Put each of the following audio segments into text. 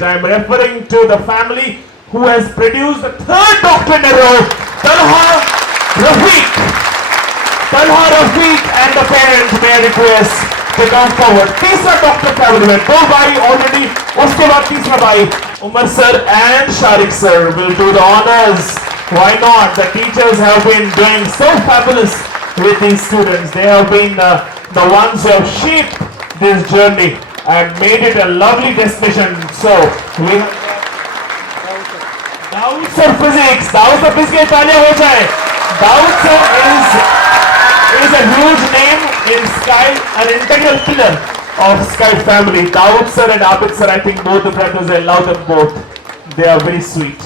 I'm referring to the family who has produced the third doctor in a row, Talha Rafiq. Talha Rafiq and the parents may I request to come forward. तीसरा doctor family में दो भाई already, उसके बाद तीसरा भाई Umar sir and Sharik sir will do the honors. Why not? The teachers have been doing so fabulous with these students. They have been the ones who have shaped this journey and made it a lovely destination. So we have Daud sir physics. Daud sir physics के तालियां हो जाए. Daud sir is a huge name in Sky, an integral pillar of Sky family. Daud sir and Abid sir, I think both the brothers, I love them both. They are very sweet.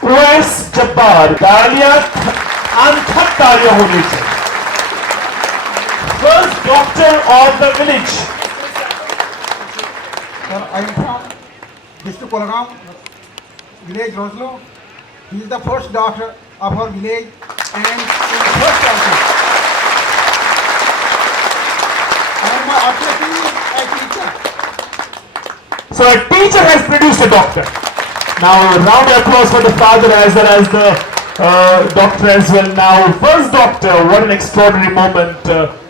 Uwais Jabbar, तालियां अनथक तालियां होनी चाहिए. First doctor of the village. I am from District Kolgam, village Roslo. He is the first doctor of our village and in the first doctor. And my objective is a teacher. So a teacher has produced a doctor. Now a round of applause for the father as well as the doctor as well. Now first doctor, what an extraordinary moment.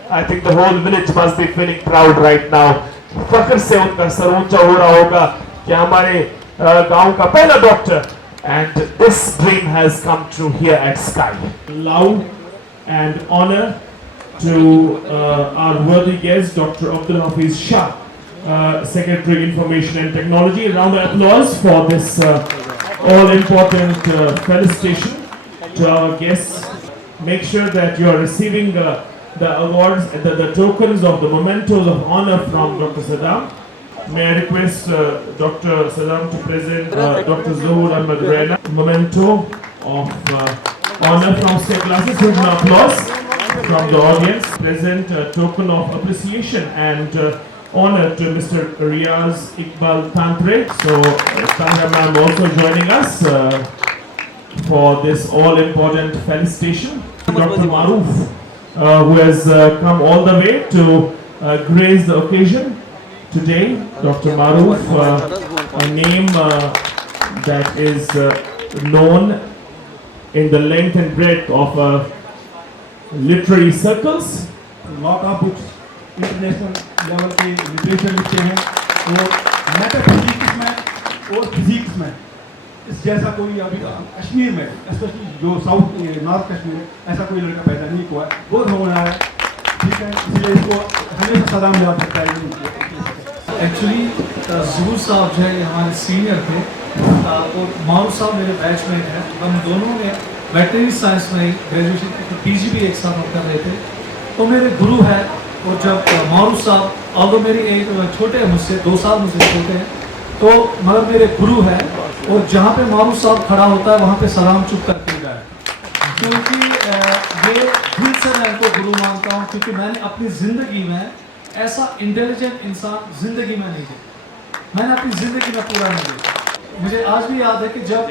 I think the whole village must be feeling proud right now. फख्र से उनका sir ऊंचा हो रहा होगा कि हमारे गांव का पहला doctor. And this dream has come true here at Sky. Love and honor to our worthy guest, Dr. Abdul Hafiz Shah, Secretary Information and Technology. A round of applause for this all-important felicitation to our guests. Make sure that you are receiving the awards, the tokens of the mementos of honor from Dr. Saddam. May I request Dr. Saddam to present Dr. Zuhur Ahmed Raina, memento of honor from state classes. With an applause from the audience. Present a token of appreciation and honor to Mr. Riaz Iqbal Tantre. So Tantra ma'am also joining us for this all-important felicitation. Dr. Maroof, who has come all the way to grace the occasion today. Dr. Maroof, a name that is known in the length and breadth of literary circles. lot of books international level के literature लिखे हैं और metaphysics में और physics में इस जैसा कोई अभी कश्मीर में स्पेशली जो साउथ नॉर्थ कश्मीर में ऐसा कोई लड़का पैदा नहीं हुआ है. बहुत हो रहा है, ठीक है, इसलिए इसको हमेशा सलाम याद रखता है. एक्चुअली ज़हूर साहब जो है हमारे सीनियर थे और मारूफ साहब मेरे बैचमेट हैं. हम दोनों ने वेटरनरी साइंस में ग्रेजुएशन की पीजी भी एक साथ हम कर रहे थे. तो मेरे गुरु है. और जब मारूफ साहब ऑल्दो मेरी एक छोटे हैं मुझसे, 2 साल मुझसे छोटे हैं, तो मगर मेरे गुरु है. और जहाँ पे मारूफ साहब खड़ा होता है वहाँ पे सलाम चुप करके जाए, क्योंकि ये दिल से मैं इनको गुरु मानता हूँ. क्योंकि मैंने अपनी ज़िंदगी में ऐसा इंटेलिजेंट इंसान ज़िंदगी में नहीं देखा. मैंने अपनी ज़िंदगी में पूरा नहीं देखा. मुझे आज भी याद है कि जब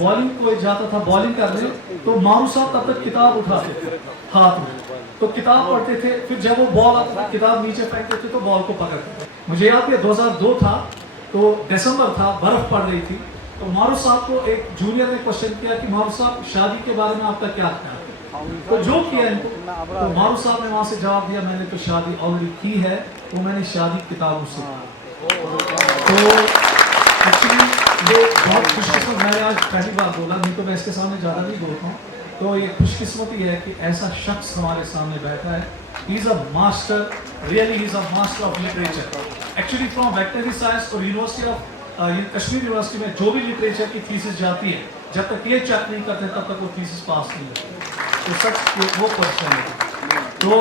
बॉलिंग कोई जाता था बॉलिंग करने, तो मारूफ साहब तब तक किताब उठाते थे हाथ में, तो किताब पढ़ते थे. फिर जब वो बॉल आता था किताब नीचे फेंकते थे तो बॉल को पकड़ते थे. मुझे याद है 2002 था, तो दिसंबर था, बर्फ़ पड़ रही थी. तो मारूफ साहब को एक जूनियर ने क्वेश्चन किया कि मारूफ साहब शादी के बारे में आपका क्या ख्याल है. तो जो किया इनको, तो मारूफ साहब ने वहाँ से जवाब दिया मैंने तो शादी ऑलरेडी की है, वो मैंने शादी किताबों से की. तो एक्चुअली ये बहुत खुशकिस्मत, मैंने आज पहली बार बोला, नहीं तो मैं इसके सामने ज़्यादा नहीं बोलता हूँ. तो ये खुशकिस्मती है कि ऐसा शख्स हमारे सामने बैठा है. He is a master, really he is a master of literature. Actually from veterinary science और यूनिवर्सिटी ऑफ कश्मीर यूनिवर्सिटी में जो भी लिटरेचर की थीसिस जाती है, जब तक ये चेक नहीं करते तब तक वो थीसिस पास नहीं होती. तो सच वो क्वेश्चन है. तो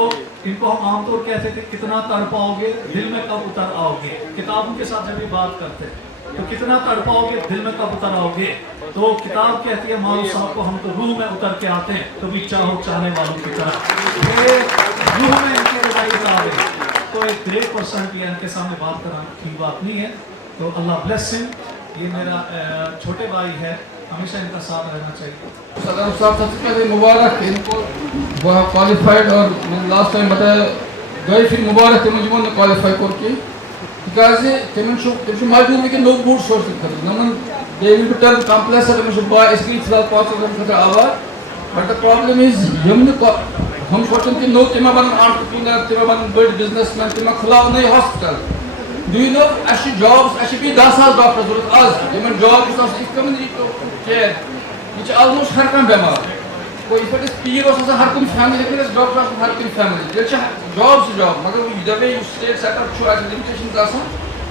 इनको हम आमतौर कहते थे कितना तड़पाओगे दिल में कब उतर आओगे. किताबों के साथ जब ये बात करते हैं तो कितना तड़पाओगे दिल में कब उतर आओगे. तो किताब कहती है मारूफ साहब को हम तो रूह में उतर के आते हैं, कभी चाहो चाहने वालों की तरह. रूह में इनके रजाई आ गए. तो एक ग्रेट पर्सनैलिटी है, इनके सामने बात करना की बात नहीं है. तो अल्लाह ब्लेस हिम. ये मेरा छोटे भाई है, हमेशा इनका साथ रहना चाहिए. सदर साहब सबसे पहले मुबारक इनको, वह क्वालिफाइड और लास्ट टाइम बताया गए फिर मुबारक है मुझे क्वालिफाई करके because تِمن چھُ مجبوٗر وٕنکٮ۪ن نوٚو بوٗٹ سوزنہٕ خٲطرٕ نۄمن they will be tell complex تٔمِس چھُ باے أسۍ گٔے فِلحال 5 ؤرۍیَن خٲطرٕ آوار but the problem is یِم نہٕ ہم سونٛچان کہِ نوٚو تِم ما بنن entrepreneur تِم ما بنن بٔڑۍ business man تِم ما کھُلاون نٔے hospital do you know اَسہِ چھِ jobs اَسہِ چھِ بیٚیہِ 10,000 ڈاکٹر ضوٚرتھ آز یِمن job گژھِ آسُن یِتھ community care یہِ چھِ almost ہر کانٛہہ بٮ۪مار یِتھ پٲٹھۍ أسۍ پیٖر اوس آسان ہر کُنہِ family یِتھ پٲٹھۍ اَسہِ ڈاکٹر آسان ہر کُنہِ family ییٚتہِ چھِ job چھِ job مگر دَپے یُس state setup چھُ اَسہِ limitations آسان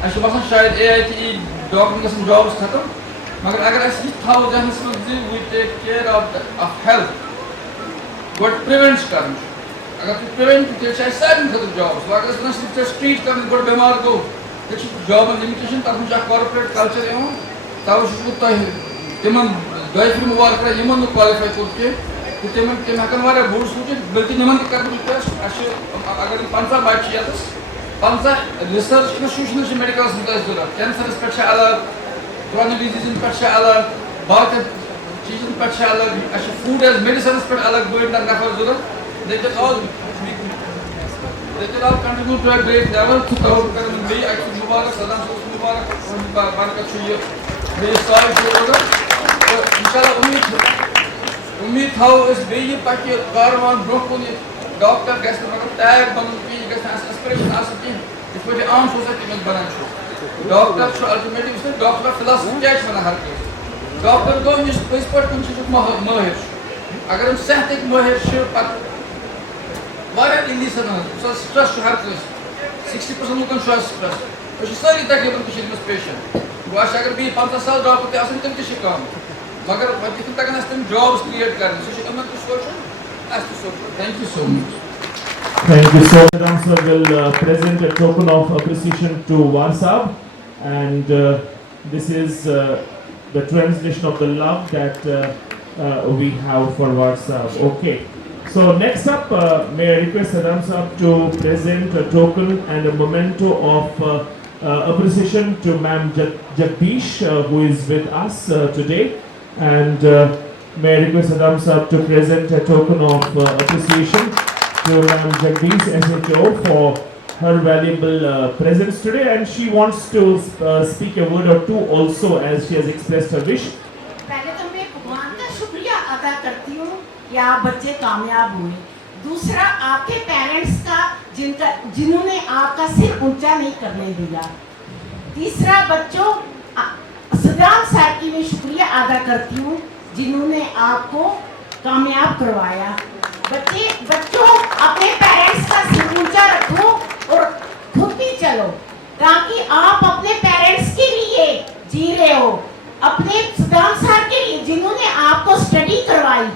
اَسہِ چھُ باسان شاید AIT ڈاکٹرن گژھن jobs ختم مگر اگر أسۍ یہِ تھاوو ذہنَس منٛز زِ we take care of health گۄڈٕ prevent چھِ کَرُن اگر تُہۍ prevent تیٚلہِ چھِ اَسہِ سارنٕے خٲطرٕ jobs اگر أسۍ صرف ژےٚ treat کَرٕنۍ گۄڈٕ بٮ۪مار گوٚو تیٚلہِ چھِ jobن limitation تَتھ منٛز چھُ اکھ corporate culture یِوان تَوے چھُس بہٕ تۄہہِ تِمن دۄیہِ پھِرِ مُبارک کران یِمن نہٕ qualify کوٚر کینٛہہ تہٕ تِم ہٮ۪کن واریاہ بوٚڑ سوٗنٛچِتھ بٔلکہِ یِمن تہِ کرٕ بہٕ رِکویسٹ اَسہِ چھِ اگر یِم 50 بچہِ چھِ ییٚتس 50 رِسٲرٕچ اِنسٹِٹیوٗشنٕز چھِ میڈِکلس منٛز اَسہِ ضوٚرتھ کینسرس پٮ۪ٹھ چھِ الگ کرونِک ڈِزیٖزن پٮ۪ٹھ چھِ الگ باقین چیٖزن پٮ۪ٹھ چھِ الگ اَسہِ چھِ فوڈ ایز میڈِسنس پٮ۪ٹھ الگ بٔڑۍ نفر ضوٚرتھ they can all contribute to a great level to cover کرن بیٚیہِ اَکہِ پھِرِ مُبارک صدام صٲبس مُبارک برکت چھُ یہِ بیٚیہِ سارے چھِ ضوٚرتھ تہٕ اِنشاءاللہ اُمید تھاوو أسۍ بیٚیہِ پَکہِ کاروان برونٛہہ کُن یہِ ڈاکٹر گژھِ نہٕ مگر ٹیگ بَنُن کینٛہہ یہِ گژھِ نہٕ اَسہِ اِنسپریشن آسٕنۍ کینٛہہ یِتھ پٲٹھۍ عام سوسایٹی منٛز بَنان چھُ ڈاکٹر چھُ الٹِمیٹلی یُس ڈاکٹر آف فِلاسفی کیٛاہ چھِ وَنان ہر کٲنٛسہِ ڈاکٹر گوٚو یُس پٔزۍ پٲٹھۍ کُنہِ چیٖزُک مٲہِر چھُ اگر أمۍ صحتٕکۍ مٲہِر چھِ پَتہٕ واریاہ اِنڈیٖسن ہٕنٛز سٹرٛس چھُ ہر کٲنٛسہِ 60% لُکن چھُ آز سٹرٛس أسۍ چھِ سٲری تقریٖبن کٔشیٖرِ منٛز پیشنٹ گوٚو اَسہِ اگر بیٚیہِ 50,000 ڈاکٹر تہِ آسان تِم تہِ چھِ کَم مگر وۄنۍ کِتھ کٔنۍ تَگن اَسہِ تِم جابٕس کِرٛیٹ کَرٕنۍ سُہ چھُ یِمن تہِ سونٛچُن اَسہِ تہِ سونٛچُن thank you so much Thank you so much. Saddam sir will present a token of appreciation to Warsab, and this is the translation of the love that we have for Warsab. Okay. So next up, may I request Saddam sir to present a token and a memento of appreciation to Ma'am Jagdish, who is with us today, and may I request Saddam sir to present a token of appreciation to Ma'am Jagdish SHO for her valuable presence today, and she wants to speak a word or two also, as she has expressed her wish. पहले तो मैं भगवान का शुक्रिया अदा करती हूँ कि आप बच्चे कामयाब हुए। दूसरा आपके पेरेंट्स का जिन्होंने आपका सिर ऊंचा नहीं करने दिया। तीसरा बच्चों सदाम सर की मैं शुक्रिया अदा करती हूँ जिन्होंने आपको कामयाब करवाया। बच्चों अपने पेरेंट्स का सिर ऊंचा रखो और खुद भी चलो ताकि आप अपने पेरेंट्स के लिए जी रहे हो, अपने सदाम सर के लिए जिन्होंने आपको स्टडी करवाई,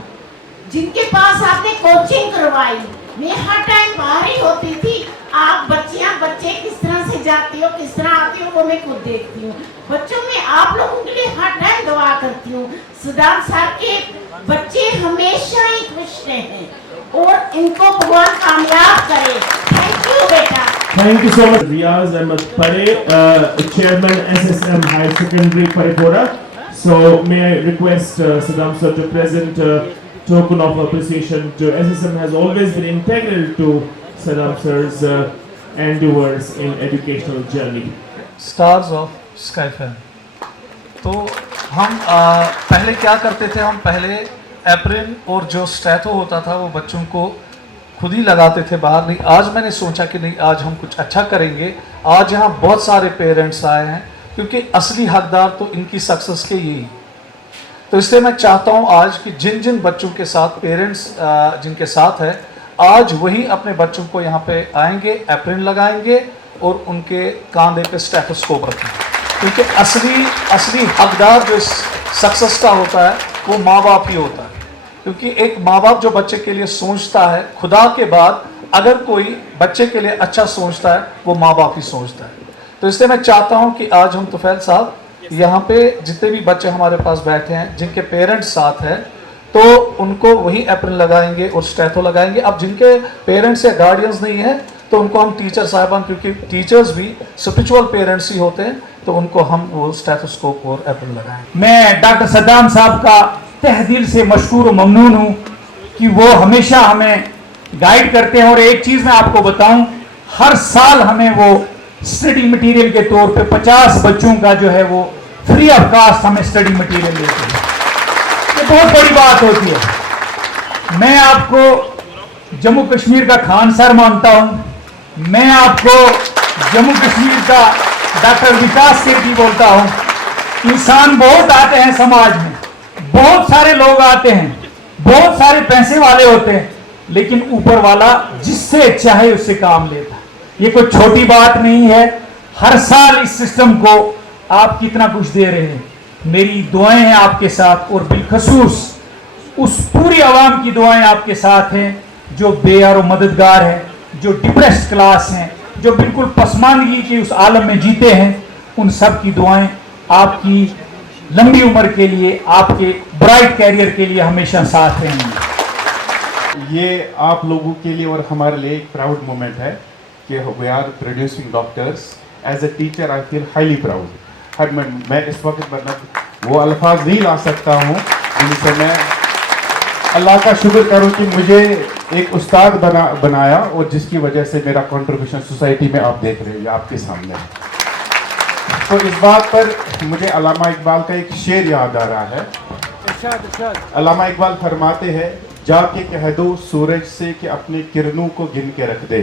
जिनके पास आपने कोचिंग करवाई। मैं हर टाइम बाहर ही होती थी, आप बच्चे किस तरह से जाती हो किस तरह आती हो वो मैं खुद देखती हूँ। बच्चों में आप लोगों के लिए हर टाइम दुआ करती हूँ सदाम सर के बच्चे हमेशा ही खुश रहें और इनको भगवान कामयाब करे। थैंक यू बेटा। Thank you so much. Riyaz Ahmed Pare, Chairman SSM Higher Secondary Paripura. So may I request Saddam sir to present a token of appreciation to SSM has always been integral to Saddam sir's endeavors in educational journey. Stars of sky film. तो हम पहले क्या करते थे, हम पहले apron और जो स्टैथो होता था वो बच्चों को खुद ही लगाते थे बाहर। नहीं, आज मैंने सोचा कि नहीं, आज हम कुछ अच्छा करेंगे। आज यहाँ बहुत सारे पेरेंट्स आए हैं क्योंकि असली हकदार तो इनकी सक्सेस के यही। तो इसलिए मैं चाहता हूँ आज कि जिन जिन बच्चों के साथ पेरेंट्स जिनके साथ है, आज वही अपने बच्चों को यहाँ पे आएंगे, एप्रिन लगाएंगे और उनके कांधे पे स्टेथोस्कोप रखेंगे, क्योंकि असली हकदार जो सक्सेस का होता है वो माँ बाप ही होता है। क्योंकि एक माँ बाप जो बच्चे के लिए सोचता है, खुदा के बाद अगर कोई बच्चे के लिए अच्छा सोचता है वो माँ बाप ही सोचता है। तो इसलिए मैं चाहता हूँ कि आज हम तुफैल साहब यहाँ पे जितने भी बच्चे हमारे पास बैठे हैं जिनके पेरेंट्स साथ हैं, तो उनको वही एप्रिन लगाएंगे और स्टेथो लगाएंगे। अब जिनके पेरेंट्स या गार्डियंस नहीं है तो उनको हम टीचर साहिबान, क्योंकि टीचर्स भी स्पिरिचुअल पेरेंट्स ही होते हैं, तो उनको हम वो स्टेथोस्कोप और एप्रिन लगाएंगे। मैं डॉक्टर सद्दाम साहब का तह दिल से मशकूर और ममनून हूँ कि वो हमेशा हमें गाइड करते हैं। और एक चीज़ मैं आपको बताऊं, हर साल हमें वो स्टडी मटेरियल के तौर पे 50 बच्चों का जो है वो फ्री ऑफ कास्ट हमें स्टडी मटेरियल देते हैं। ये बहुत बड़ी बात होती है। मैं आपको जम्मू कश्मीर का खान सर मानता हूं, मैं आपको जम्मू कश्मीर का डॉक्टर विकास सेठी बोलता हूं। इंसान बहुत आते हैं समाज में, बहुत सारे लोग आते हैं, बहुत सारे पैसे वाले होते हैं, लेकिन ऊपर वाला जिससे चाहे उससे काम लेता है। ये कोई छोटी बात नहीं है। हर साल इस सिस्टम को आप कितना कुछ दे रहे हैं। मेरी दुआएं हैं आपके साथ, और बिलखसूस उस पूरी आवाम की दुआएं आपके साथ हैं जो बेयार और मददगार हैं, जो डिप्रेस्ड क्लास हैं, जो बिल्कुल पसमानदगी के उस आलम में जीते हैं। उन सब की दुआएं आपकी लंबी उम्र के लिए, आपके ब्राइट कैरियर के लिए हमेशा साथ रहेंगे। ये आप लोगों के लिए और हमारे लिए एक प्राउड मोमेंट है कि we are producing doctors. As a teacher I feel highly proud. मैं इस वक्त मतलब वो अल्फाज नहीं ला सकता हूँ जिनसे मैं अल्लाह का शुक्र करूँ कि मुझे एक उस्ताद बनाया, और जिसकी वजह से मेरा कंट्रीब्यूशन सोसाइटी में आप देख रहे हैं आपके सामने। तो इस बात पर मुझे अल्लामा इकबाल का एक शेर याद आ रहा है। अल्लामा इकबाल फरमाते हैं, जाके कह दो सूरज से कि अपने किरणों को गिन के रख दे,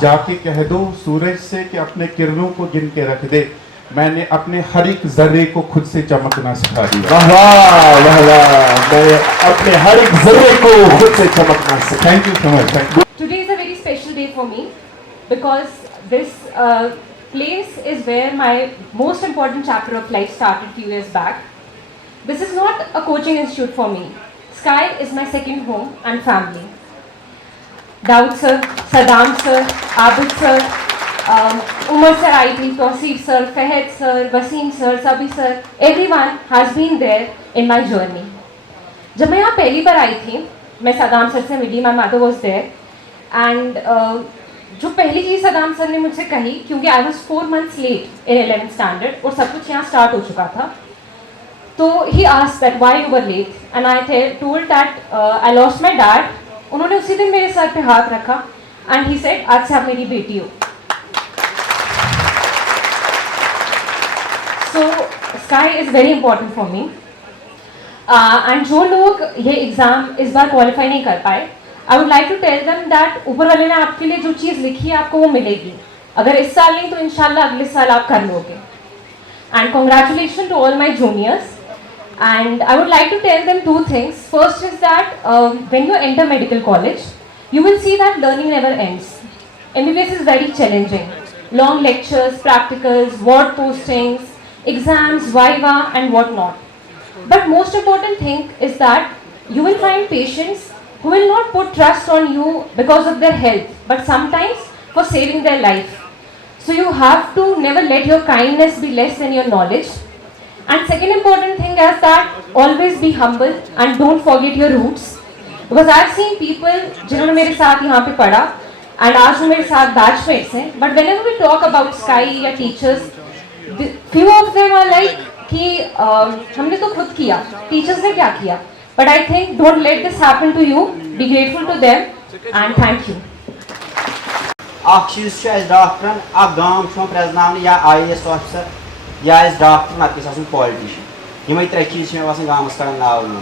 जाके कह दो सूरज से कि अपने किरणों को गिन के रख दे, मैंने अपने हर एक जर्रे को खुद से चमकना सिखा दिया। वाह वाह वाह, मैं अपने हर एक जर्रे को खुद से चमकना सिखा। Thank you so much. Thank you. Today is a very special day for me because this place is where my most important chapter of life started few years back. This is not a coaching institute for me. Sky is my second home and family. Daud sir, Saddam sir, Abid sir, Umar sir, IT, Tausif sir, Fahad sir, Wasim sir, Sabi sir, everyone has been there in my journey. जब मैं यहाँ पहली बार आई थी, मैं Saddam sir से मिली, my mother was there, and जो पहली चीज़ Saddam sir ने मुझसे कही, क्योंकि I was 4 months late in 11th standard और सब कुछ यहाँ स्टार्ट हो चुका था, तो he asked that why you were late, and I told that I lost my dad. उन्होंने उसी दिन मेरे सर पे हाथ रखा and he said आज से आप मेरी बेटी हो। So sky is very important for me. And जो लोग ये एग्ज़ाम इस बार क्वालिफाई नहीं कर पाए, I would like to tell them that ऊपर वाले ने आपके लिए जो चीज़ लिखी है आपको वो मिलेगी। अगर इस साल नहीं तो इंशाल्लाह अगले साल आप कर लोगे। And congratulations to all my juniors. And I would like to tell them 2 things. First is that when you enter medical college, you will see that learning never ends. MBBS is very challenging. Long lectures, practicals, ward postings, exams, viva and whatnot. But most important thing is that you will find patients who will not put trust on you because of their health, but sometimes for saving their life. So you have to never let your kindness be less than your knowledge. And second important thing is that always be humble and don't forget your roots. Because I've seen people जिन्होंने मेरे साथ यहाँ पे पढ़ा and आज वो मेरे साथ बैचमेट्स हैं, but whenever we talk about Sky या teachers, few of them are like कि हमने तो खुद किया, teachers ने क्या किया? But I think don't let this happen to you. Be grateful to them and thank you. اکھ چیز چھُ اَسہِ ڈاکٹرن اکھ گام چھُ پرٛزناونہٕ یا IAS آفیسر یا آسہِ ڈاکٹر نتہٕ گژھِ آسُن پالٹِشن یِمے 3 چیٖز چھِ مےٚ باسان گامس کران ناو نوٚو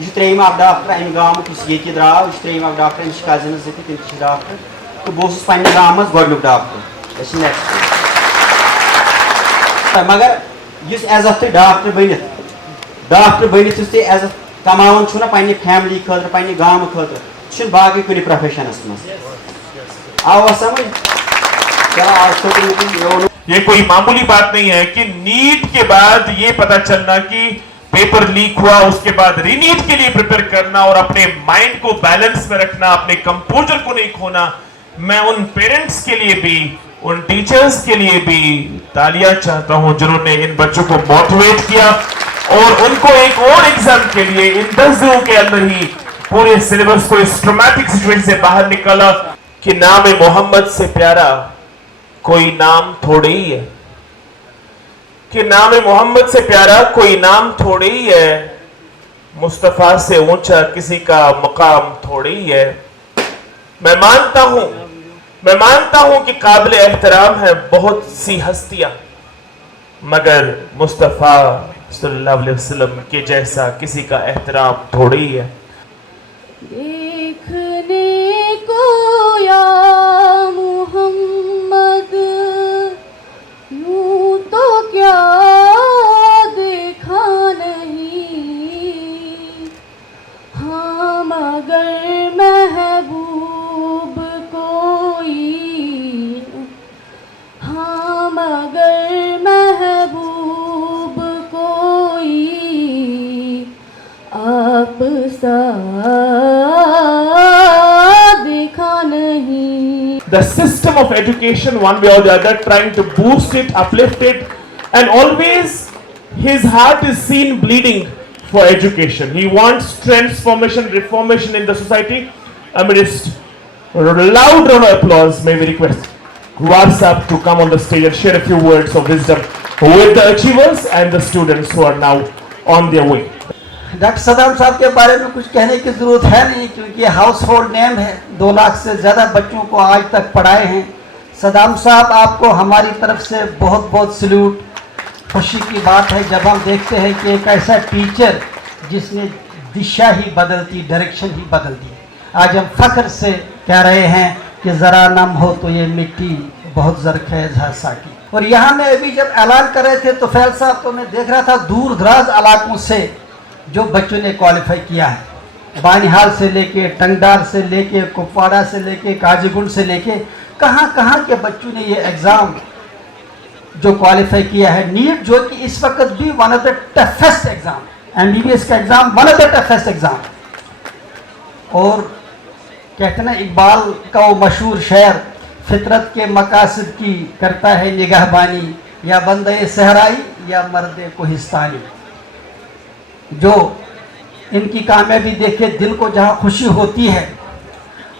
یہِ چھُ ترٛیٚیِم اکھ ڈاکٹر امہِ گامُک یُس ییٚتہِ درٛاو یہِ چھُ ترٛیٚیِم اکھ ڈاکٹر أمِس چھِ کزنٕز 2 تِم تہِ چھِ ڈاکٹر تہٕ بہٕ اوسُس پننہِ گامہٕ منٛز گۄڈنیُک ڈاکٹر أسۍ چھِ نیکسٹ مگر یُس عزت تُہۍ ڈاکٹر بٔنِتھ یُس تُہۍ عزت کماوان چھُو نا پننہِ فیملی خٲطرٕ پننہِ گامہٕ خٲطرٕ سُہ چھُنہٕ باقٕے کُنہِ پروفیشنس منٛز آوا سمجھ کیا آج تو یہ کوئی معمولی بات نہیں ہے کہ نیٹ کے بعد یہ پتا چلنا کہ پیپر لیک ہوا اس کے بعد ری نیٹ کے لیے پریپئر کرنا اور اپنے مائنڈ کو بیلنس میں رکھنا اپنے کمپوزر کو نہیں کھونا. میں ان پیرنٹس کے لیے بھی ان ٹیچرز کے لیے بھی تالیاں چاہتا ہوں جنہوں نے ان بچوں کو موٹیویٹ کیا اور ان کو ایک اور ایگزام کے لیے ان 10 دنوں کے اندر ہی پورے سلیبس کو اس ٹرامیٹک سچویشن سے باہر نکالا. کہ نام محمد سے پیارا کوئی نام تھوڑے ہی ہے, کہ نام محمد سے پیارا کوئی نام تھوڑے ہی ہے, مصطفیٰ سے اونچا کسی کا مقام تھوڑے ہی ہے. میں مانتا ہوں मैं मानता हूं कि काबिल एहतराम है बहुत सी हस्तियां, मगर मुस्तफ़ा सल्लल्लाहु अलैहि वसल्लम के जैसा किसी का एहतराम थोड़ी ही है। देखने को या मोहम्मद यूं तो क्या देखा नहीं, हाँ मगर महबूब कोई, हाँ मगर महबूब कोई आप सा देखा नहीं। The system of education, one way or the other, trying to boost it, uplift it, and always his heart is seen bleeding for education. He wants transformation, reformation in the society. Amidst a loud round of applause, may we request WhatsApp to come on the stage and share a few words of wisdom with the achievers and the students who are now on their way. Doctor Saddam साहब के बारे में कुछ कहने की ज़रूरत है नहीं, क्योंकि हाउस होल्ड नेम है। 2 लाख से ज़्यादा बच्चों को आज तक पढ़ाए हैं। सदाम साहब, आपको हमारी तरफ से बहुत बहुत सल्यूट। खुशी की बात है जब हम देखते हैं कि एक ऐसा टीचर जिसने दिशा ही बदल दी, डायरेक्शन ही बदल दी। आज हम फ़ख्र से कह रहे हैं कि ज़रा नम हो तो ये मिट्टी बहुत ज़रख़ेज़ है साकी। और यहाँ में अभी जब ऐलान कर रहे थे तो फैल साहब, तो मैं देख रहा था दूर दराज इलाकों से जो बच्चों ने क्वालिफाई किया है, बानिहाल से लेके, टंगडार से लेके, कुपवाड़ा से लेके, काजीगुंड से लेके, कहाँ कहाँ के बच्चों ने ये एग्ज़ाम जो क्वालिफाई किया है। नीट जो कि इस वक्त भी one of the toughest exam, MBBS का exam one of the toughest exam. और कहते ना इकबाल का वो मशहूर शेर, फितरत के मकासद की करता है निगाहबानी, या बंदे सहराई या मर्द कोहिस्तानी। जो इनकी कामयाबी देखे दिल को जहाँ खुशी होती है,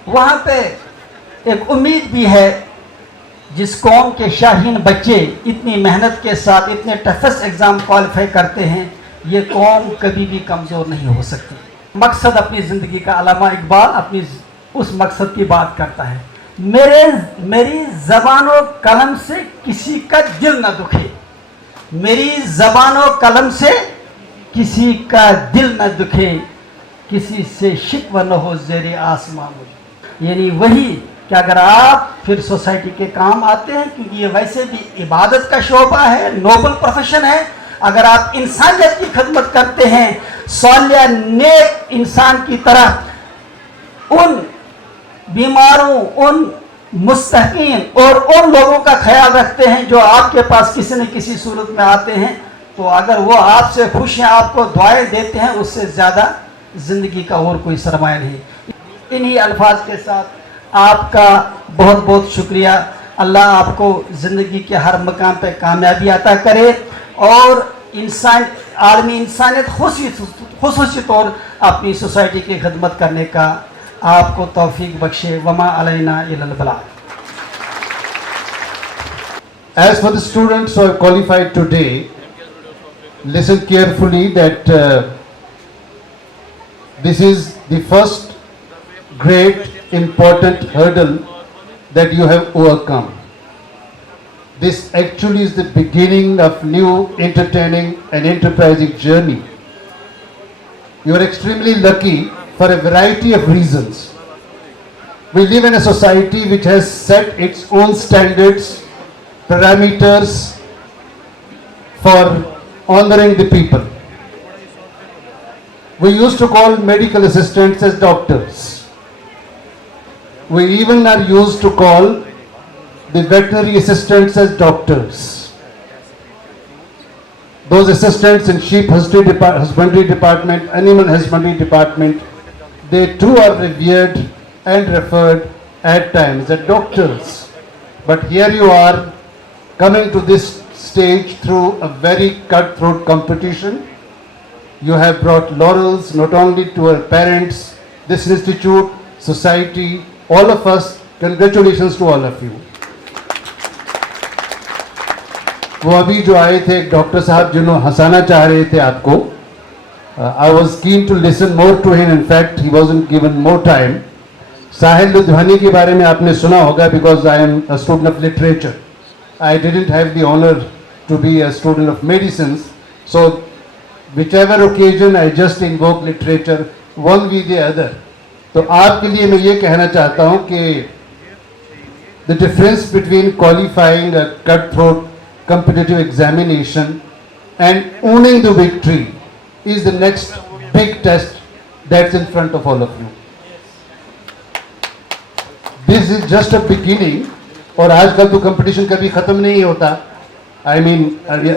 वहाँ पे एक उम्मीद भी है। जिस कौम के शाहीन बच्चे इतनी मेहनत के साथ इतने टफेस्ट एग्ज़ाम क्वालिफाई करते हैं, ये कौम कभी भी कमज़ोर नहीं हो सकती। मकसद अपनी ज़िंदगी का, अल्लामा इकबाल अपनी उस मकसद की बात करता है, मेरी ज़बान कलम से किसी का दिल न दुखे, मेरी ज़बान कलम से किसी का दिल न दुखे, किसी से शिकवा न हो ज़ेरे आसमां मुझे। यानी वही कि अगर आप फिर सोसाइटी के काम आते हैं, क्योंकि ये वैसे भी इबादत का शोबा है, नोबल प्रोफेशन है। अगर आप इंसानियत की खिदमत करते हैं, सालिया नेक इंसान की तरह उन बीमारों, उन मुस्तकीन और उन लोगों का ख्याल रखते हैं जो आपके पास किसी न किसी सूरत में आते हैं, तो अगर वो आपसे खुश हैं, आपको दुआएं देते हैं, उससे ज़्यादा ज़िंदगी का और कोई सरमाया नहीं। इन्हीं अल्फाज के साथ आपका बहुत बहुत शुक्रिया। अल्लाह आपको ज़िंदगी के हर मकाम पे कामयाबी अता करे और इंसान आलमी इंसानियत खुसूसी तौर अपनी सोसाइटी की खिदमत करने का आपको तौफीक बख्शे। वमा अलैना इल्लल बलाग। As for the students who are qualified today, listen carefully that this is the first great important hurdle that you have overcome. This actually is the beginning of new entertaining and enterprising journey. You are extremely lucky for a variety of reasons. We live in a society which has set its own standards, parameters for honoring the people. We used to call medical assistants as doctors. We even are used to call the veterinary assistants as doctors. Those assistants in sheep husbandry department, animal husbandry department, they too are revered and referred at times as doctors. But here you are coming to this stage through a very cutthroat competition. You have brought laurels not only to our parents, this institute, society, all of us. Congratulations to all of you. वो अभी जो आए थे एक doctor साहब जिन्होंने हंसाना चाह रहे थे आपको. I was keen to listen more to him. In fact, he wasn't given more time. साहिल लुधियानी के बारे में आपने सुना होगा, because I am a student of literature. I didn't have the honor to be a student of medicines, so whichever occasion I just invoke literature one way the other. तो आपके लिए मैं ये कहना चाहता हूँ कि the difference between qualifying a cutthroat competitive examination and owning the victory is the next big test that's in front of all of you. This is just a beginning. और आजकल तो कंपटीशन कभी ख़त्म नहीं होता. I mean,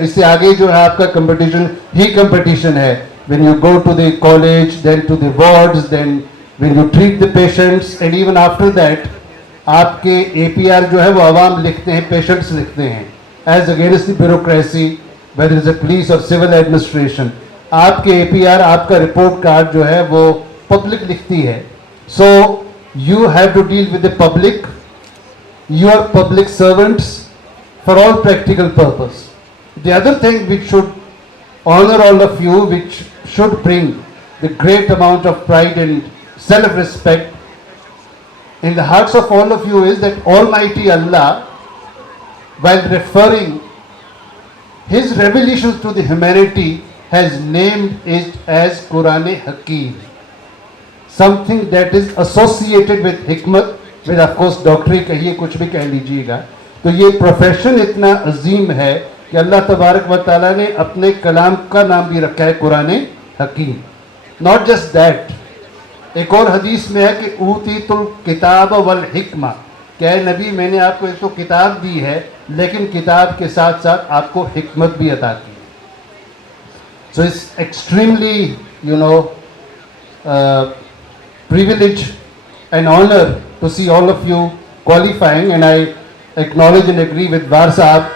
इससे आगे जो है आपका कंपटीशन ही कंपटीशन है. When you go to the college, then to the wards, then when you treat the patients, and even after that, आपके APR जो है वो आवाम लिखते हैं, पेशेंट्स लिखते हैं, as against the bureaucracy, whether it's a police or civil administration. आपके APR, आपका रिपोर्ट कार्ड जो है वो पब्लिक लिखती है. So you have to deal with the public. You are public servants for all practical purpose. The other thing which should honor all of you, which should bring the great amount of pride and self-respect in the hearts of all of you, is that Almighty Allah, while referring His revelations to the humanity, has named it as Quran Hakim. Something that is associated with hikmat, with of course डॉक्टरी कहिए, कुछ भी कह लीजिएगा. तो ये profession इतना अजीम है कि अल्लाह तबारक व तआला ने अपने कलाम का नाम भी रखा है कुरान हकीम. नॉट जस्ट दैट, एक और हदीस में है कि ऊतीतुल किताब वल हिकमा, क्या है नबी मैंने आपको एक तो किताब दी है लेकिन किताब के साथ साथ आपको हिकमत भी अता की. So it's extremely privilege and honor to see all of you qualifying, and I acknowledge and agree with Var Sahab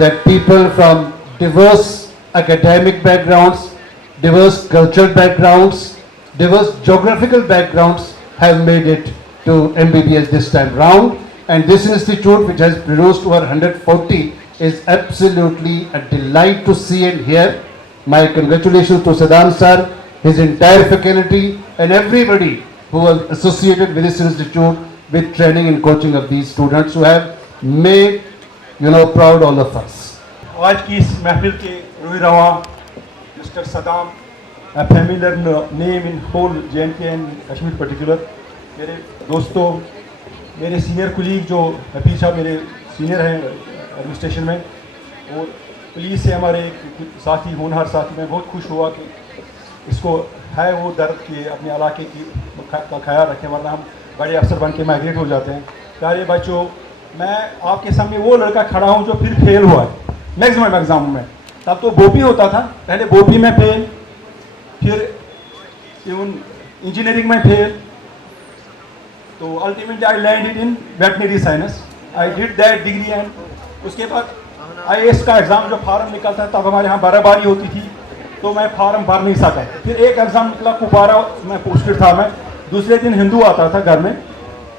that people from diverse academic backgrounds, diverse cultural backgrounds, diverse geographical backgrounds have made it to MBBS this time round, and this institute, which has produced over 140, is absolutely a delight to see and hear. My congratulations to Saddam sir, his entire faculty and everybody who was associated with this institute with training and coaching of these students who have made proud all of us. आज की इस महफिल के रूही रवा mister Saddam, a familiar name in whole J&K and Kashmir particular, मेरे दोस्तों, मेरे senior colleague जो हफीज साहब मेरे सीनियर हैं एडमिनिस्ट्रेशन में, और पुलिस से हमारे साथी होनहार साथी, मैं बहुत खुश हुआ कि इसको है वो दर्द कि अपने इलाके की का ख्याल रखें, वरना हम बड़े अफसर बन के माइग्रेट हो जाते हैं. प्यारे बच्चों, मैं आपके सामने वो लड़का खड़ा हूँ जो फिर फेल हुआ है मैक्सिमम एग्जाम में. तब तो बोपी होता था, पहले बोपी में फेल, फिर इवन इंजीनियरिंग में फेल, तो ultimately I landed in veterinary science. I did that degree, and उसके बाद IAS का एग्ज़ाम जो फार्म निकलता तब हमारे यहाँ बर्फबारी होती थी तो मैं फार्म भर नहीं सका. फिर एक एग्ज़ाम निकला कुपवारा में पोस्टेड था मैं, दूसरे दिन हिंदू आता था घर में,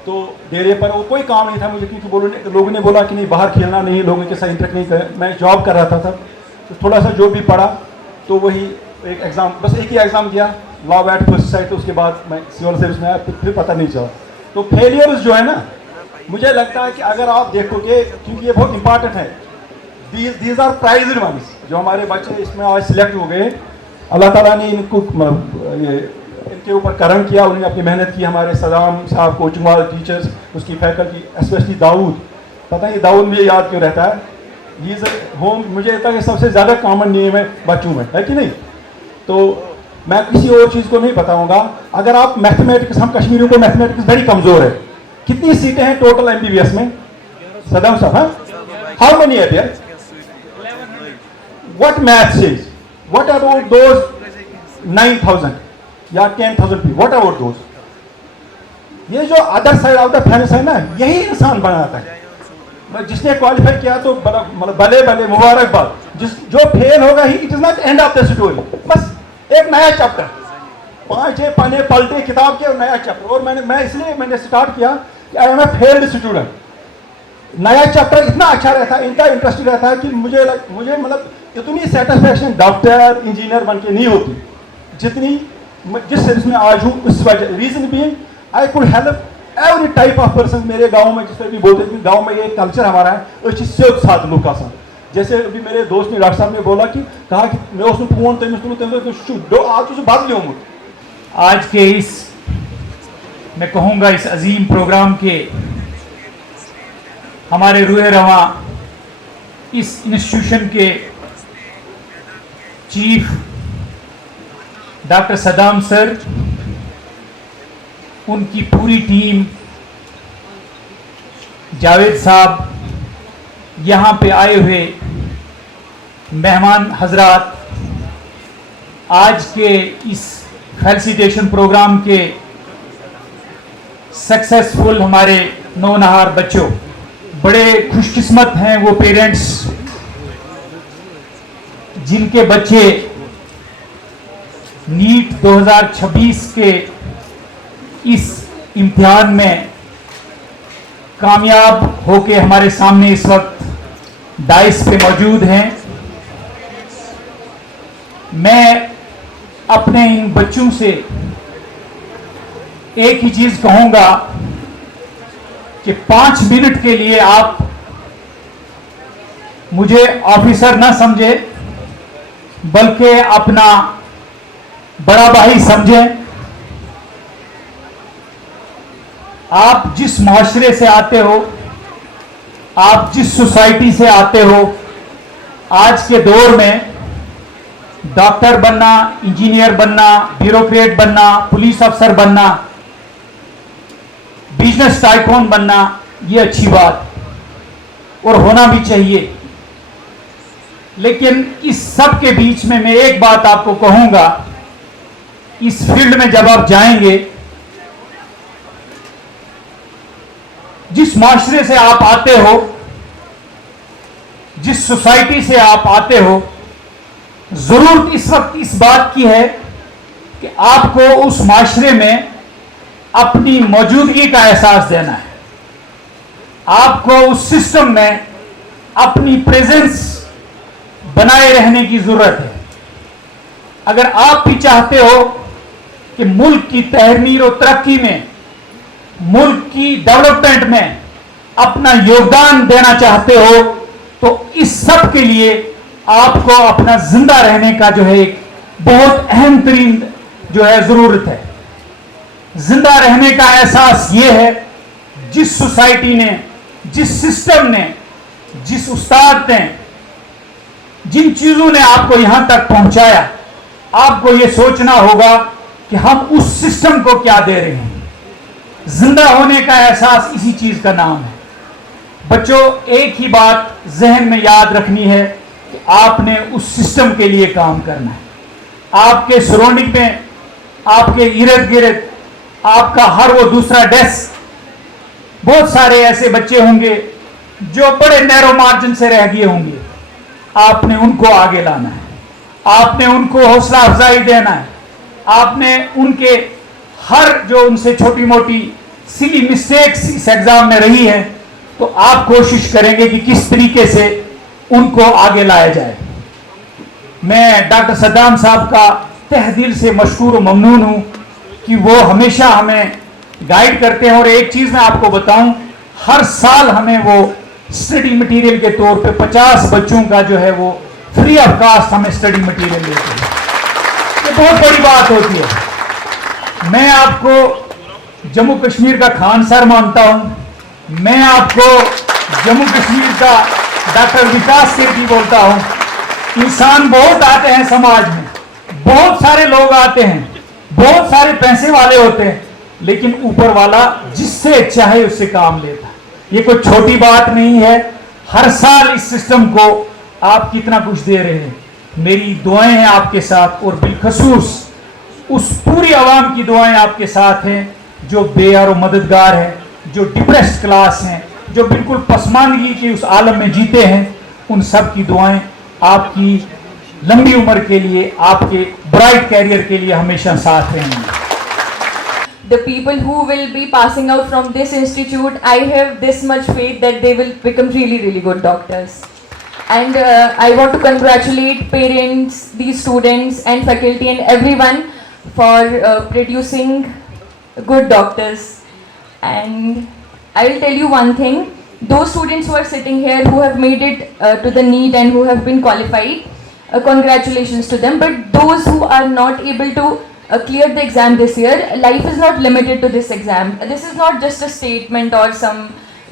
तो डेरे पर वो कोई काम नहीं था मुझे, क्योंकि लोगों ने बोला कि नहीं बाहर खेलना नहीं, लोगों के साथ इंटरेक्ट नहीं करें. मैं जॉब कर रहा था तो थोड़ा सा जो भी पढ़ा तो वही एक एग्ज़ाम, बस एक ही एग्ज़ाम दिया, लॉ एट फर्स्ट साइट. तो उसके बाद मैं सिविल सर्विस में आया, फिर पता नहीं चला. तो फेलियर्स जो है ना, मुझे लगता है कि अगर आप देखोगे, क्योंकि ये बहुत इंपॉर्टेंट है, दीज आर प्राइज्ड वंस. जो हमारे बच्चे इसमें आज सिलेक्ट हो गए, अल्लाह ताला ने इनको इनके ऊपर करम किया, उन्होंने अपनी मेहनत की. हमारे सदाम साहब, कोचिंग वाले टीचर्स, उसकी फैकल्टी, स्पेशली दाऊद, पता है दाऊद मुझे याद क्यों रहता है, ही इज़ होम, मुझे लगता है कि सबसे ज़्यादा कॉमन नेम है बच्चों में, है कि नहीं. तो मैं किसी और चीज़ को नहीं बताऊँगा. अगर आप मैथमेटिक्स, हम कश्मीरियों को मैथमेटिक्स बड़ी कमज़ोर है. कितनी सीटें हैं टोटल MBBS में सदाम साहब? हाउ मेनी है there? What math says? What about those 9,000 या 10,000 people? What about those? ये जो other side of the fence है ना, यही इंसान बनाता है. जिसने क्वालिफाई किया तो मतलब भले भले मुबारकबाद. जो फेल होगा ही, it is not end of the story. बस एक नया चैप्टर, 5-6 पन्ने पलटे किताब के और नया चैप्टर. और मैं इसलिए स्टार्ट किया कि I am a failed student. नया चैप्टर इतना अच्छा रहता है, इनका इंटरेस्टिंग रहता है कि मुझे मतलब इतनी सेटिस्फैक्शन डॉक्टर इंजीनियर बन के नहीं होती जितनी जिस सर्विस में आज हूँ उस वजह. Reason being I could help every type of person मेरे गांव में, जिस पर भी बोलते हैं गांव में ये कल्चर हमारा है, उस चीज से साथ लोग का साथ। जैसे अभी मेरे दोस्त ने, डॉक्टर साहब ने बोला कि कहा कि मैं उसमें फोन तो आज उसे बात लिया हूँ। आज के इस, मैं कहूँगा इस अजीम प्रोग्राम के हमारे रूह रवा इस इंस्टीट्यूशन के चीफ डॉक्टर सदाम सर, उनकी पूरी टीम, जावेद साहब, यहाँ पे आए हुए मेहमान हजरात, आज के इस फेलिसिटेशन प्रोग्राम के सक्सेसफुल हमारे नौनहार बच्चों, बड़े खुशकिस्मत हैं वो पेरेंट्स जिनके बच्चे नीट 2026 के इस इम्तिहान में कामयाब होके हमारे सामने इस वक्त डाइस पे मौजूद हैं। मैं अपने इन बच्चों से एक ही चीज कहूंगा कि 5 मिनट के लिए आप मुझे ऑफिसर ना समझे, बल्कि अपना बड़ा भाई समझें। आप जिस माशरे से आते हो, आप जिस सोसाइटी से आते हो, आज के दौर में डॉक्टर बनना, इंजीनियर बनना, ब्यूरोक्रेट बनना, पुलिस अफसर बनना, बिजनेस टाइकून बनना, ये अच्छी बात और होना भी चाहिए। लेकिन इस सब के बीच में मैं एक बात आपको कहूंगा, इस फील्ड में जब आप जाएंगे, जिस माशरे से आप आते हो, जिस सोसाइटी से आप आते हो, जरूरत इस वक्त इस बात की है कि आपको उस माशरे में अपनी मौजूदगी का एहसास देना है। आपको उस सिस्टम में अपनी प्रेजेंस बनाए रहने की जरूरत है। अगर आप भी चाहते हो कि मुल्क की तहमीर और तरक्की में, मुल्क की डेवलपमेंट में अपना योगदान देना चाहते हो, तो इस सब के लिए आपको अपना जिंदा रहने का जो है एक बहुत अहम तरीन जो है जरूरत है। जिंदा रहने का एहसास ये है, जिस सोसाइटी ने, जिस सिस्टम ने, जिस उस्ताद ने, जिन चीजों ने आपको यहां तक पहुंचाया, आपको ये सोचना होगा कि हम उस सिस्टम को क्या दे रहे हैं। जिंदा होने का एहसास इसी चीज का नाम है। बच्चों, एक ही बात जहन में याद रखनी है कि आपने उस सिस्टम के लिए काम करना है। आपके सराउंडिंग में, आपके इर्द गिर्द, आपका हर वो दूसरा डेस्क, बहुत सारे ऐसे बच्चे होंगे जो बड़े नैरो मार्जिन से रह गए होंगे। आपने उनको आगे लाना है, आपने उनको हौसला अफजाई देना है, आपने उनके हर जो उनसे छोटी मोटी सिली मिस्टेक्स इस एग्जाम में रही है, तो आप कोशिश करेंगे कि किस तरीके से उनको आगे लाया जाए। मैं डॉक्टर सदाम साहब का तहे दिल से मशकूर और ममनून हूं कि वो हमेशा हमें गाइड करते हैं। और एक चीज मैं आपको बताऊं, हर साल हमें वो स्टडी मटेरियल के तौर पे 50 बच्चों का जो है वो फ्री ऑफ कास्ट हमें स्टडी मटेरियल देते हैं। ये बहुत बड़ी बात होती है। मैं आपको जम्मू कश्मीर का खान सर मानता हूं, मैं आपको जम्मू कश्मीर का डॉक्टर विकास सेठी बोलता हूं। इंसान बहुत आते हैं समाज में, बहुत सारे लोग आते हैं, बहुत सारे पैसे वाले होते हैं, लेकिन ऊपर वाला जिससे चाहे उससे काम लेता है। ये कोई छोटी बात नहीं है। हर साल इस सिस्टम को आप कितना कुछ दे रहे हैं। मेरी दुआएं हैं आपके साथ, और बिलखसूस उस पूरी आवाम की दुआएं आपके साथ हैं जो बेयार और मददगार हैं, जो डिप्रेस्ड क्लास हैं, जो बिल्कुल पसमानगी के उस आलम में जीते हैं। उन सब की दुआएं आपकी लंबी उम्र के लिए, आपके ब्राइट कैरियर के लिए हमेशा साथ रहेंगी। The people who will be passing out from this institute, I have this much faith that they will become really, really good doctors. And I want to congratulate parents, these students and faculty and everyone for producing good doctors. And I will tell you one thing, those students who are sitting here who have made it to the NEET and who have been qualified, congratulations to them. But those who are not able to clear the exam this year, life is not limited to this exam. This is not just a statement or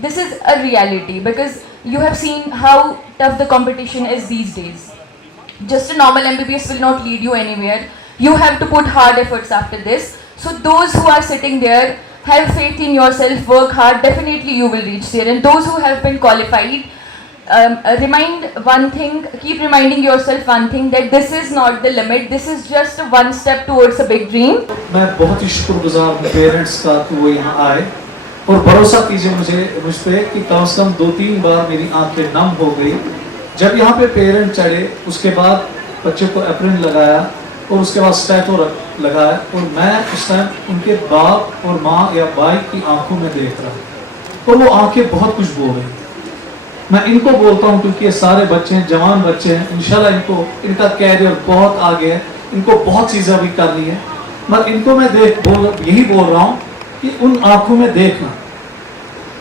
this is a reality, because you have seen how tough the competition is these days. Just a normal MBBS will not lead you anywhere. You have to put hard efforts after this. So those who are sitting there, have faith in yourself, work hard, definitely you will reach there. And those who have been qualified, remind one thing, keep reminding yourself one thing, that this is not the limit, this is just one step towards a big dream. मैं बहुत ही शुक्रगुजार हूँ parents का कि वो यहाँ आए और भरोसा कीजिए मुझ पे कि कम से कम 2-3 बार मेरी आंखें नम हो गई जब यहाँ पे पेरेंट चढ़े, उसके बाद बच्चे को एप्रन लगाया और उसके बाद स्टैटो लगाया और मैं उस टाइम उनके बाप और माँ या भाई की आंखों में देख रहा और वो आंखें बहुत कुछ बोल रही। मैं इनको बोलता हूँ क्योंकि ये सारे बच्चे हैं, जवान बच्चे हैं, इंशाल्लाह इनका कैरियर बहुत आगे है, इनको बहुत चीज़ें भी करनी है, मगर इनको मैं यही बोल रहा हूँ कि उन आंखों में देखना।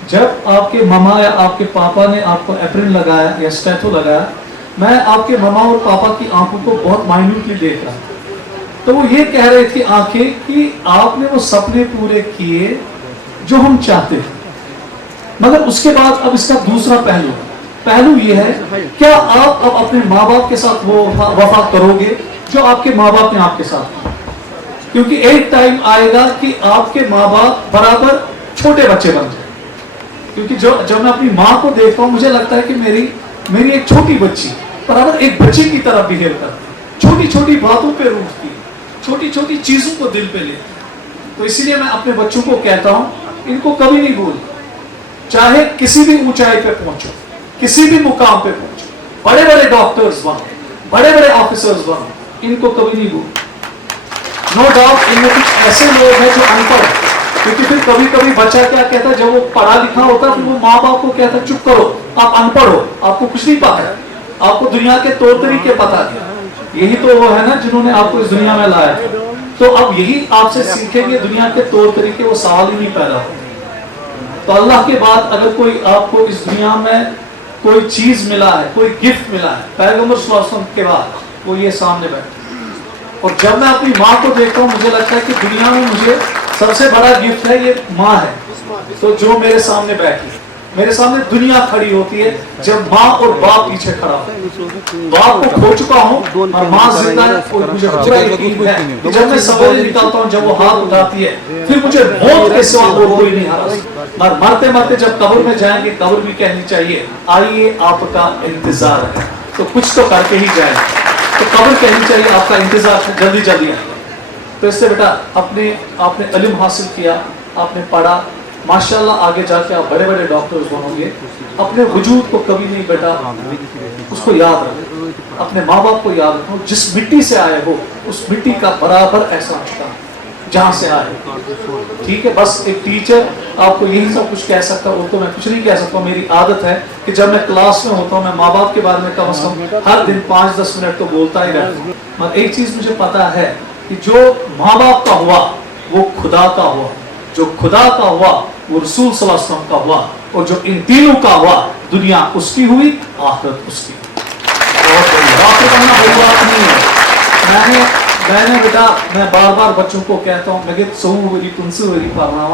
जब आपके मामा या आपके पापा ने आपको एप्रन लगाया या स्टैटो लगाया, मैं आपके मामा और पापा की आंखों को बहुत माइन्यूटली देख रहा था, तो वो ये कह रहे थे आंखें कि आपने वो सपने पूरे किए जो हम चाहते थे। मगर उसके बाद अब इसका दूसरा पहलू ये है, क्या आप अब अपने माँ बाप के साथ वो वफा करोगे जो आपके माँ बाप ने आपके साथ किया? क्योंकि एक टाइम आएगा कि आपके माँ बाप बराबर छोटे बच्चे बन जाए। क्योंकि जब मैं अपनी माँ को देखता हूँ, मुझे लगता है कि मेरी एक छोटी बच्ची बराबर एक बच्ची की तरह बिहेव करती है, छोटी छोटी बातों पे रूठती है, छोटी छोटी चीजों को दिल पे लेती है। तो इसीलिए मैं अपने बच्चों को कहता हूँ, इनको कभी नहीं भूल, चाहे किसी भी ऊंचाई पे पहुंचो, किसी भी मुकाम पे पहुंचो, बड़े बड़े डॉक्टर्स बनो, बड़े बड़े ऑफिसर्स बनो, इनको कभी नहीं भूल। नो डाउट इनमें कुछ ऐसे लोग हैं जो अनपढ़, क्योंकि फिर कभी कभी बच्चा क्या कहता है, जब वो पढ़ा लिखा होता है फिर वो माँ बाप को कहता है चुप करो, आप अनपढ़ हो, आपको कुछ नहीं पता है, आपको दुनिया के तौर तरीके पता नहीं। यही तो वो है ना जिन्होंने आपको इस दुनिया में लाया था। तो अब यही आपसे सीखेंगे दुनिया के तौर तरीके, वो सवाल ही नहीं पैदा होते। तो अल्लाह के बाद अगर कोई आपको इस दुनिया में कोई चीज मिला है, कोई गिफ्ट मिला है, पैगंबर सल्लल्लाहु अलैहि वसल्लम के बाद वो ये सामने बैठे। और जब मैं अपनी माँ को देखता हूँ, मुझे लगता है कि दुनिया में मुझे सबसे बड़ा गिफ्ट है ये माँ है। तो जो मेरे सामने बैठी, मेरे सामने दुनिया खड़ी होती है जब माँ और बाप पीछे खड़ा हो। बाप को खो चुका हूँ और माँ जिंदा है, और मुझे पूरा यकीन है कि जब मैं सवेरे निकलता हूँ, जब वो हाथ उठाती है, फिर मुझे मौत के सिवा और कोई नहीं हरा सकता। और मरते मरते जब कब्र में जाएंगे, कब्र भी कहनी चाहिए आइए आपका इंतजार है, तो कुछ तो करके ही जाए। तो कब्र कहनी चाहिए आपका इंतजार जल्दी जल्दी आए। तो इससे बेटा आपने इल्म हासिल किया, आपने पढ़ा, माशाल्लाह आगे जाके आप बड़े बड़े डॉक्टर्स बनोगे। अपने वजूद को कभी नहीं बेटा उसको याद रखो, अपने माँ बाप को याद रखो, जिस मिट्टी से आए हो उस मिट्टी का बराबर एहसास करना जहाँ से आए। ठीक है, बस एक टीचर आपको यही सब कुछ कह सकता है, वो तो मैं कुछ नहीं कह सकता। मेरी आदत है कि जब मैं क्लास में होता हूँ, मैं माँ बाप के बारे में कम से कम हर दिन 5-10 मिनट तो बोलता ही रहता हूँ। मगर एक चीज मुझे पता है कि जो माँ बाप का हुआ वो खुदा का हुआ, जो खुदा का हुआ वो रसूल सल्लल्लाहु अलैहि वसल्लम का हुआ, और जो इन तीनों का हुआ दुनिया उसकी हुई, आखिरत उसकी। डॉक्टर बनना बड़ी बात नहीं है। मैंने बेटा मैं बार बार बच्चों को कहता हूँ, मैं पढ़ना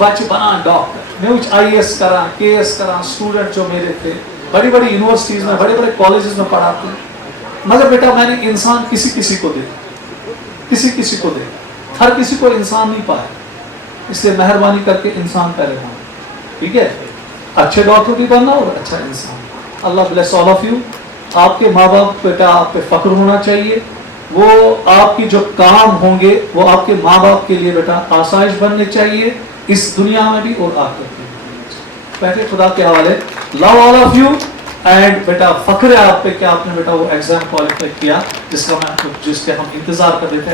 बच्चे बना डॉक्टर, मैं IAS करा, KS करा। स्टूडेंट जो मेरे थे बड़ी बड़ी यूनिवर्सिटीज में, बड़े बड़े कॉलेजेस में पढ़ाते हैं, मगर बेटा मैंने इंसान किसी को देखा, किसी को देखा, हर किसी को इंसान नहीं पाया। इसलिए मेहरबानी करके इंसान पहले बनो, ठीक है? अच्छे डॉक्टर भी बनना और अच्छा इंसान। अल्लाह ब्लेस ऑल ऑफ यू। आपके माँ बाप बेटा आप पे फख्र होना चाहिए। वो आपकी जो काम होंगे वो आपके माँ बाप के लिए बेटा आसाइश बनने चाहिए, इस दुनिया में भी और आखिरत में भी। पहले खुदा के हवाले, love all of you and बेटा फख्र है आप पे कि आपने बेटा वो एग्जाम क्वालिफाई किया जिसके हम इंतजार कर रहे थे।